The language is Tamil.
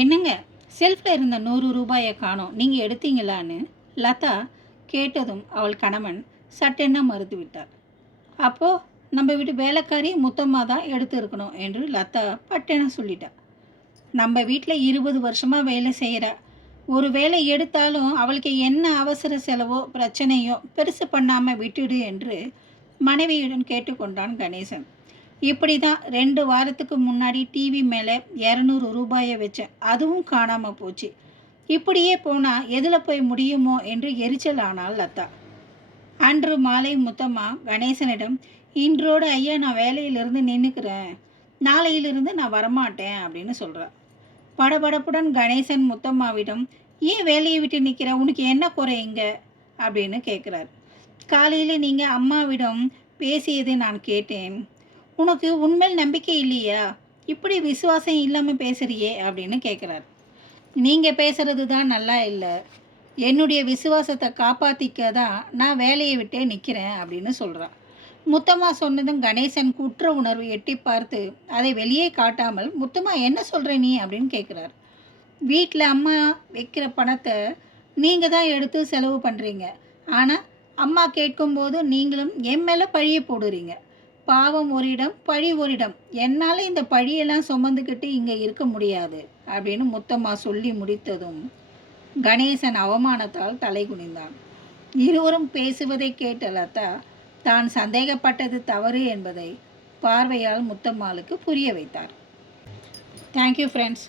என்னங்க, செல்ஃபில் இருந்த 100 ரூபாயை காணோம், நீங்கள் எடுத்தீங்களான்னு லதா கேட்டதும் அவள் கணவன் சட்டென மறுத்துவிட்டார். அப்போது நம்ம வீட்டு வேலைக்காரி முத்தம்மா தான் எடுத்துருக்கணும் என்று லதா பட்டென சொல்லிட்டா. நம்ம வீட்டில் 20 வருஷமாக வேலை செய்கிறா. ஒரு வேலை எடுத்தாலும் அவளுக்கு என்ன அவசர செலவோ பிரச்சனையோ பெருசு பண்ணாமல் விட்டுடு என்று மனைவியுடன் கேட்டுக்கொண்டான் கணேசன். இப்படி தான் 2 வாரத்துக்கு முன்னாடி டிவி மேலே 200 ரூபாயை வச்சேன், அதுவும் காணாமல் போச்சு. இப்படியே போனால் எதில் போய் முடியுமோ என்று எரிச்சல் ஆனாள் லதா. அன்று மாலை முத்தம்மா கணேசனிடம், இன்றோடு ஐயா நான் வேலையிலிருந்து நின்றுக்கிறேன், நாளையிலிருந்து நான் வரமாட்டேன் அப்படின்னு சொல்கிறார். படபடப்புடன் கணேசன் முத்தம்மாவிடம், ஏன் வேலையை விட்டு நிற்கிற, உனக்கு என்ன குறை இங்கே அப்படின்னு கேட்குறார். காலையில் நீங்கள் அம்மாவிடம் பேசியதை நான் கேட்டேன், உனக்கு உண்மையில் நம்பிக்கை இல்லையா, இப்படி விசுவாசம் இல்லாமல் பேசுகிறியே அப்படின்னு கேட்குறார். நீங்கள் பேசுகிறது தான் நல்லா இல்லை, என்னுடைய விசுவாசத்தை காப்பாற்றிக்க தான் நான் வேலையை விட்டே நிற்கிறேன் அப்படின்னு சொல்கிறான். முத்தம்மா சொன்னதும் கணேசன் குற்ற உணர்வு எட்டி பார்த்து அதை வெளியே காட்டாமல், முத்தம்மா என்ன சொல்கிற நீ அப்படின்னு கேட்குறார். வீட்டில் அம்மா வைக்கிற பணத்தை நீங்கள் தான் எடுத்து செலவு பண்ணுறீங்க, ஆனால் அம்மா கேட்கும்போது நீங்களும் என் மேலே பழியை போடுறீங்க. பாவம் ஒரு இடம், பழி ஒரு இடம், என்னால் இந்த பழியெல்லாம் சுமந்துக்கிட்டு இங்கே இருக்க முடியாது அப்படின்னு முத்தம்மா சொல்லி முடித்ததும் கணேசன் அவமானத்தால் தலை குனிந்தான். இருவரும் பேசுவதை கேட்ட லதா தான் சந்தேகப்பட்டது தவறு என்பதை பார்வையால் முத்தம்மாளுக்கு புரிய வைத்தார். Thank you friends.